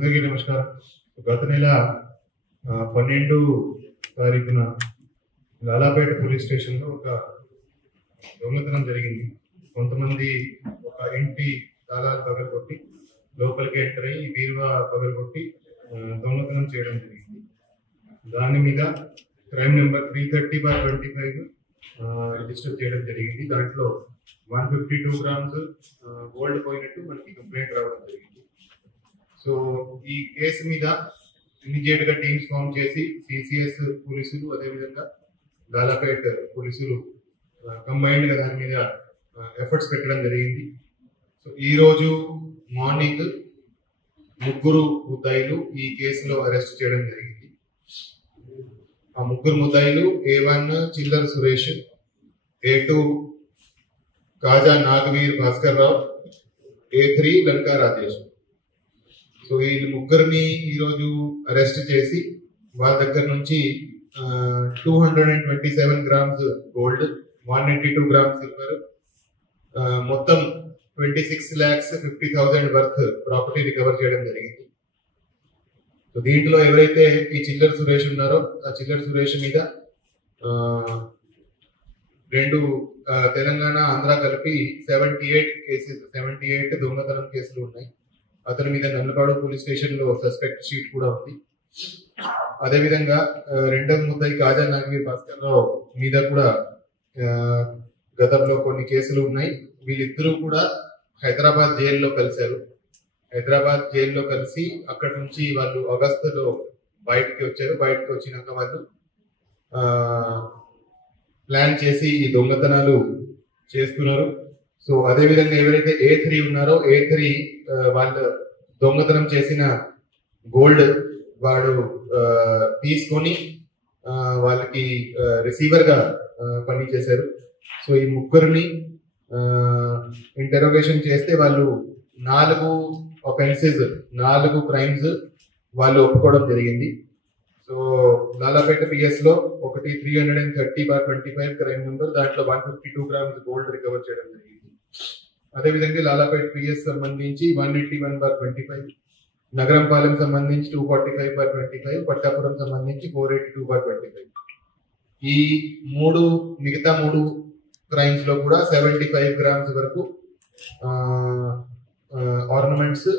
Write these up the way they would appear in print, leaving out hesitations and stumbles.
అందరికీ నమస్కారం. గత నెల 12 తారీఖున లాలాపేట పోలీస్ స్టేషన్లో ఒక దొంగతనం జరిగింది. కొంతమంది ఒక ఇంటి తాళాలు పగలగొట్టి లోపలికి ఎంటర్ అయ్యి బీరువా పగలగొట్టి దొంగతనం చేయడం జరిగింది. దాని మీద క్రైమ్ నెంబర్ 330/25 రిజిస్టర్ చేయడం జరిగింది. దాంట్లో 152 గ్రామ్స్ గోల్డ్ పోయినట్టు మనకి కంప్లైంట్ రావడం జరిగింది. సో ఈ కేసు మీద ఇమీడియట్ గా టీమ్స్ ఫామ్ చేసి సిసిఎస్ పోలీసులు అదేవిధంగా లాలాపేట్ పోలీసులు కంబైన్డ్ గా దాని మీద ఎఫర్ట్స్ పెట్టడం జరిగింది. సో ఈ రోజు మార్నింగ్ ముగ్గురు ముద్దాయిలు ఈ కేసులో అరెస్ట్ చేయడం జరిగింది. ఆ ముగ్గురు ముద్దాయిలు A1 చిల్లర సురేష్, A2 కాజా నాగవీర్ భాస్కర్ రావు, A3 లంకా రాజేష్. సో ఈ ముగ్గురిని ఈరోజు అరెస్ట్ చేసి వాళ్ళ దగ్గర నుంచి 227 గ్రామ్స్ గోల్డ్, 182 గ్రామ్స్ సిల్వర్, మొత్తం 26,50,000 వర్త్ ప్రాపర్టీ రికవర్ చేయడం జరిగింది. సో దీంట్లో ఎవరైతే ఈ చిల్లర సురేష్ ఉన్నారో ఆ చిల్లర సురేష్ మీద 2 తెలంగాణ ఆంధ్ర కలిపి 78 దొంగతనం కేసులు ఉన్నాయి. అతని మీద నల్లపాడు పోలీస్ స్టేషన్ లో సస్పెక్ట్ షీట్ కూడా ఉంది. అదేవిధంగా రెండవ ముద్దాయి కాజా నాగవీర్ భాస్కర్ రావు మీద కూడా గతంలో కొన్ని కేసులు ఉన్నాయి. వీళ్ళిద్దరూ కూడా హైదరాబాద్ జైల్లో కలిశారు. హైదరాబాద్ జైల్లో కలిసి అక్కడి నుంచి వాళ్ళు ఆగస్టులో బయటకి వచ్చారు. బయటకు వచ్చినాక వాళ్ళు ప్లాన్ చేసి ఈ దొంగతనాలు చేస్తున్నారు. సో అదేవిధంగా ఎవరైతే A3 ఉన్నారో A3 వాళ్ళు దొంగతనం చేసిన గోల్డ్ వాడు తీసుకొని వాళ్ళకి రిసీవర్ గా పని చేశారు. సో ఈ ముగ్గురిని ఇంటరోగేషన్ చేస్తే వాళ్ళు 4 అఫెన్సెస్ 4 క్రైమ్స్ వాళ్ళు ఒప్పుకోవడం జరిగింది. సో లాలాపేట పిఎస్ లో ఒకటి 330/25 క్రైమ్ నెంబర్, దాంట్లో 152 గ్రామ్స్ గోల్డ్ రికవర్ చేయడం జరిగింది. అదేవిధంగా లాలాపేట పిఎస్ సంబంధించి 181/25, నగరంపాలెం సంబంధించి 245/25, పట్టాపురం సంబంధించి 482/25. ఈ మిగతా 3 క్రైమ్స్ లో కూడా 75 గ్రామ్స్ వరకు ornaments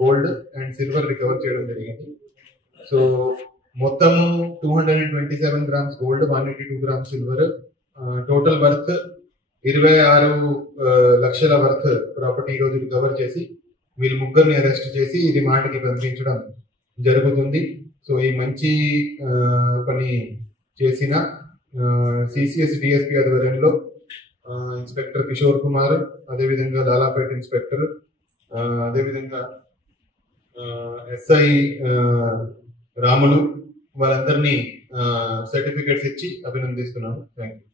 gold and silver recover చేయడం జరిగింది. సో మొత్తము 227 grams gold, 182 grams silver, total worth 26 లక్షల వర్త్ ప్రాపర్టీ ఈరోజు రికవర్ చేసి వీళ్ళు ముగ్గురిని అరెస్ట్ చేసి రిమాండ్కి పంపించడం జరుగుతుంది. సో ఈ మంచి పని చేసిన సిసిఎస్ డిఎస్పీ ఆధ్వర్యంలో ఇన్స్పెక్టర్ కిషోర్ కుమార్, అదేవిధంగా లాలాపేట్ ఇన్స్పెక్టర్, అదేవిధంగా ఎస్ఐ రాములు వాళ్ళందరినీ సర్టిఫికెట్స్ ఇచ్చి అభినందిస్తున్నాను. Thank you.